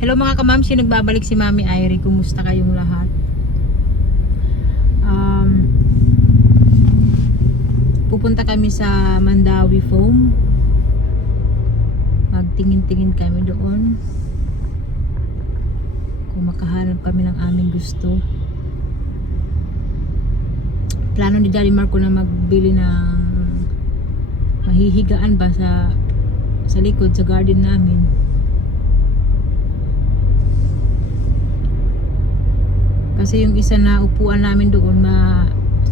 Hello mga kamamsi, nagbabalik si Mami Irie. Kumusta kayong lahat? Pupunta kami sa Mandawi Foam. Magtingin-tingin kami doon. Kung makahanap kami ng aming gusto. Plano ni Daddy Marco na magbili ng mahihigaan ba sa likod, sa garden namin. Kasi yung isa na upuan namin doon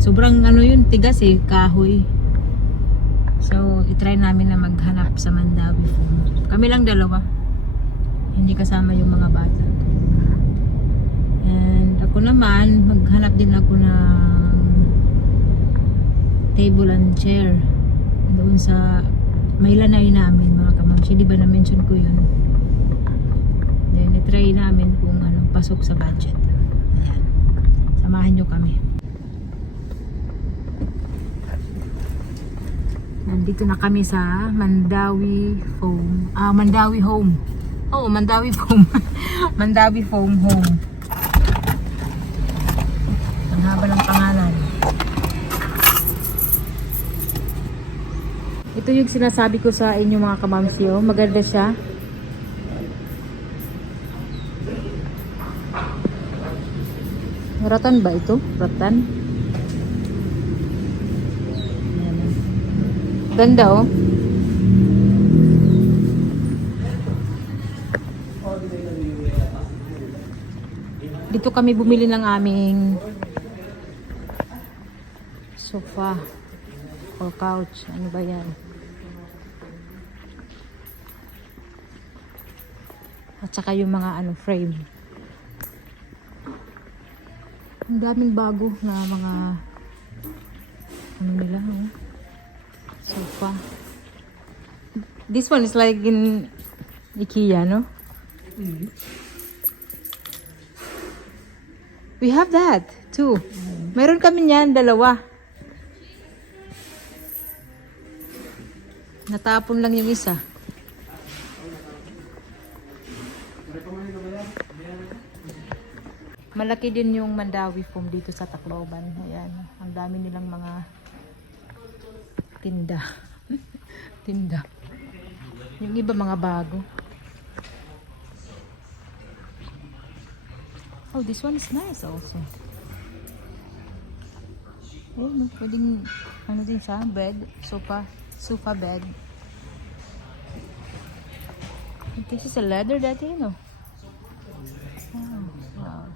sobrang yun, tigas kahoy. So, itry namin na maghanap sa Mandawi Foam. Kami lang dalawa. Hindi kasama yung mga bata. And ako naman, maghanap din ako ng table and chair doon sa may lanay namin, mga kamamsi. Di ba na-mention ko yun? Then, itry namin kung pasok sa budget. Ayan. Samahan nyo kami. Nandito na kami sa Mandawi Foam. Mandawi Home. Oh, Mandawi Foam. Mandawi Foam Home. Ang haba ng pangalan. Ito yung sinasabi ko sa inyo mga kamamsi. Maganda siya. Ratan ba ito? Ratan? Ganda Dito kami bumili ng aming sofa or couch. Ano ba yan? At saka yung mga frame. Ang daming bago na mga nila sofa. This one is like in IKEA, no? Mm-hmm. We have that too. Meron kami niyan, dalawa. Natapon lang yung isa. Malaki din yung Mandawi Foam dito sa Tacloban. Ayan, ang dami nilang mga tinda. Tinda. Yung iba mga bago. Oh, this one is nice also. Oh, pwedeng din siya, bed, sofa bed. This is a leather dati, no? Oh, wow.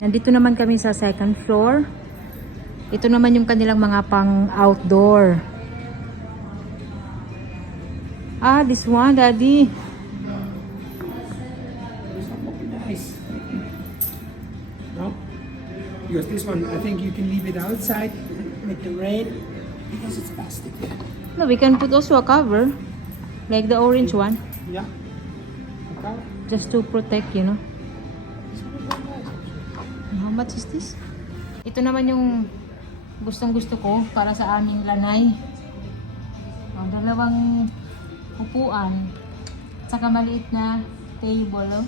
Nandito naman kami sa second floor. Ito naman yung kanilang mga pang outdoor. This one, Daddy. This one would be nice. No? Because this one, I think you can leave it outside, make the rain, because it's plastic. No, we can put also a cover. Like the orange one. Yeah. Okay. Just to protect, This one is very nice, actually. How much is this? Ito naman yung gustong-gusto ko para sa aming lanay. Dalawang upuan. Saka maliit na table.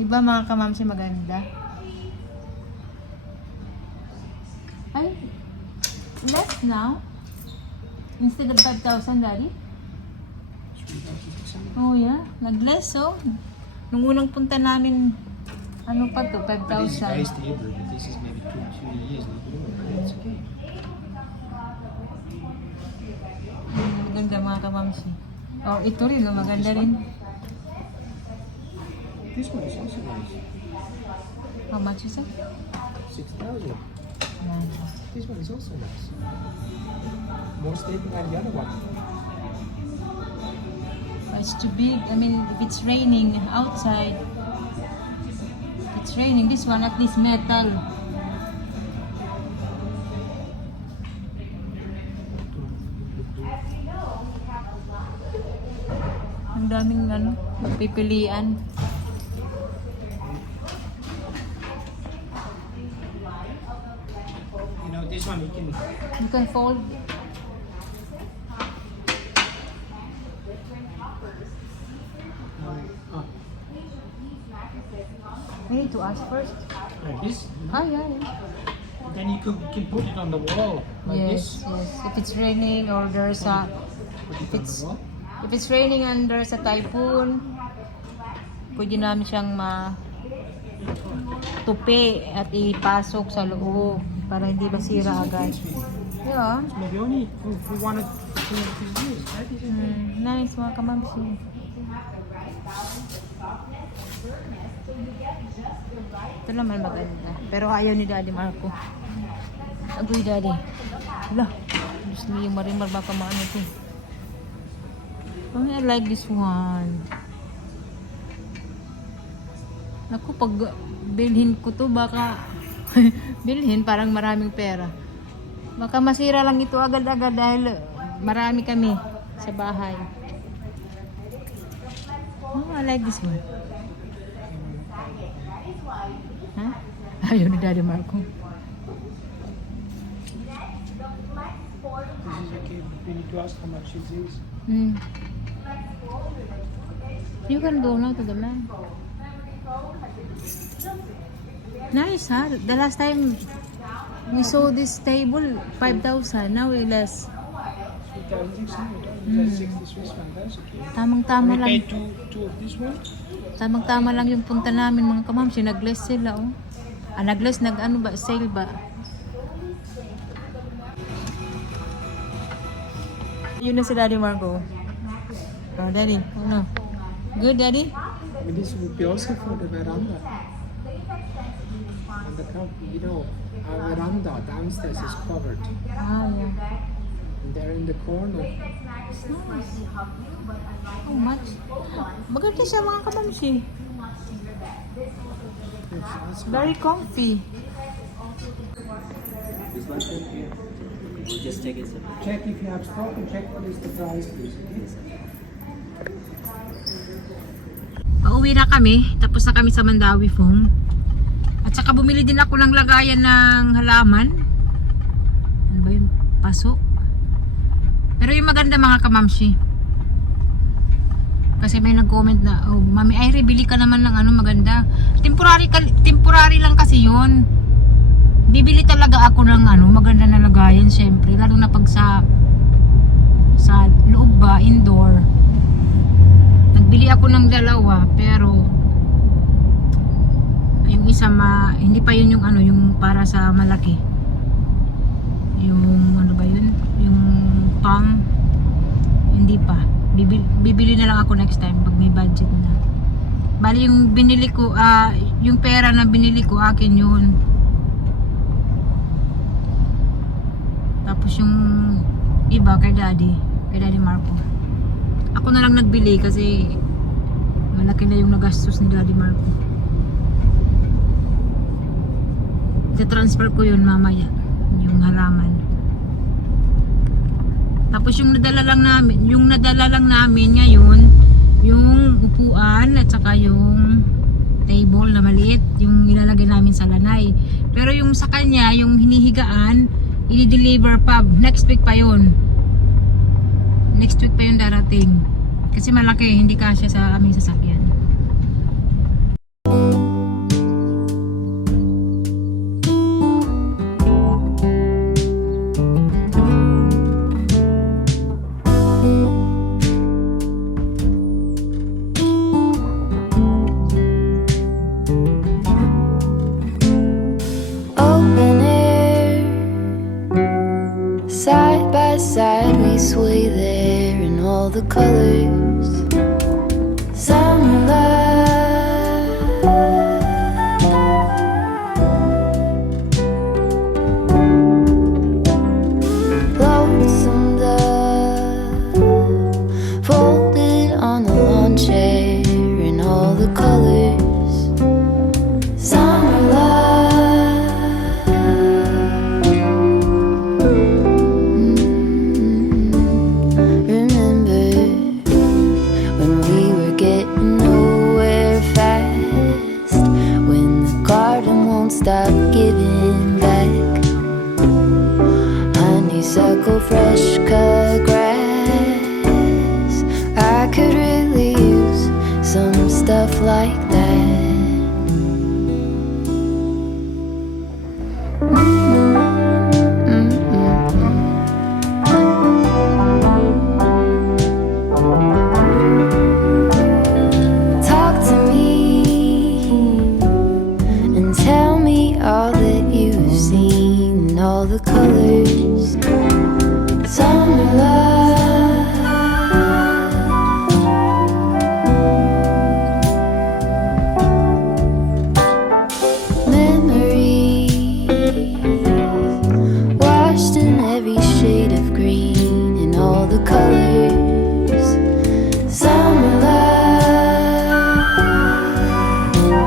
Diba mga kamamsi, maganda? Ay, less now. Instead of 5,000, Daddy? Oh yeah, nag-less Nung unang punta namin, pa to, 5,000. But this is very stable, but this is maybe 2 years. It's okay. Maganda mga kamamsi. Oh, ito rin, maganda rin. This one is also nice. How much is it? 6,000. Yan. This one is also nice. More stable than the other one. It's too big. I mean, if it's raining outside, this one at least metal. Ang daming pipilian. You know, this one You can fold. Ah, I need to ask first. like this. Ah, yeah. Then you can put it on the wall like Yes, this. yes. If it's raining or there's a Put it on the wall. if it's raining and there's a typhoon, pwede namin siyang tupi at ipasok sa loob para hindi masira agad. Yeah. Maybe only if we wanted to use. That is Nice mga kamamsi. Ito naman maganda. Pero ayaw ni Daddy Marco. Agoy Daddy. Wala. Gusto niya yung marimar baka maano ito. Oh, I like this one. Naku, pag bilhin ko to baka bilhin parang maraming pera. Baka masira lang ito agad-agad dahil marami kami sa bahay. Oh, I like this one. Huh? Ayaw ni Daddy Marco. This is okay. We need to ask how much it is. You can go now to the man. Nice, huh? The last time we saw this table, 5,000. Now we less. 2,600. That's 60 Swiss francs. That's okay. Tamang-tama We lang. paid two of this one. Tamang-tama lang yung punta namin mga kamamsi. Nag-less sila, oh. Nag-less, nag-ano ba? Sale ba? Yun na si Daddy Marco. Oh, Daddy. Ano? Good, Daddy? I mean, this would be also for the veranda. And the you know, our veranda downstairs is covered. Ah, yeah. And they're in the corner. How much? Maganda siya mga kamamsi. It's awesome. Very comfy. This one, sir? We'll just check it, sir. Check if you have stock and check what is the price, please. Yes, sir. Pauwi na kami, tapos na kami sa Mandawi Foam. At saka bumili din ako ng lagayan ng halaman. Ano ba yun? Paso. Pero yung maganda mga kamamsi. Kasi may nag-comment na, oh, Mami Irene, bili ka naman ng ano maganda. Temporary lang kasi yun. Bibili talaga ako ng ano, maganda na lagayan syempre. Lalo na pag sa loob ba, indoor. Nagbili ako ng dalawa pero yung isa hindi pa yun yung ano, yung para sa malaki. Yung ano ba yun? Yung palm hindi pa. Bibili na lang ako next time pag may budget na. Bali yung binili ko, yung pera na binili ko akin yun. Tapos yung iba kay Daddy Marco. Ako na lang nagbili kasi malaki na yung nagastos ni Daddy Marco. I-transfer ko yun mamaya, yung halaman. Tapos yung nadala lang namin ngayon, yung upuan at saka yung table na maliit, yung ilalagay namin sa lanay. Pero yung sa kanya, yung hinihigaan, i-deliver pa. Next week pa yun. Next week pa yun darating. Kasi malaki, hindi kasya sa aming sasakyan. Open air, side by side we sway there in all the colors. Summer love, lonesome dove, folded on the lawn chair in all the colors. Summer love, remember when we were getting nowhere fast? the colors. Summer love.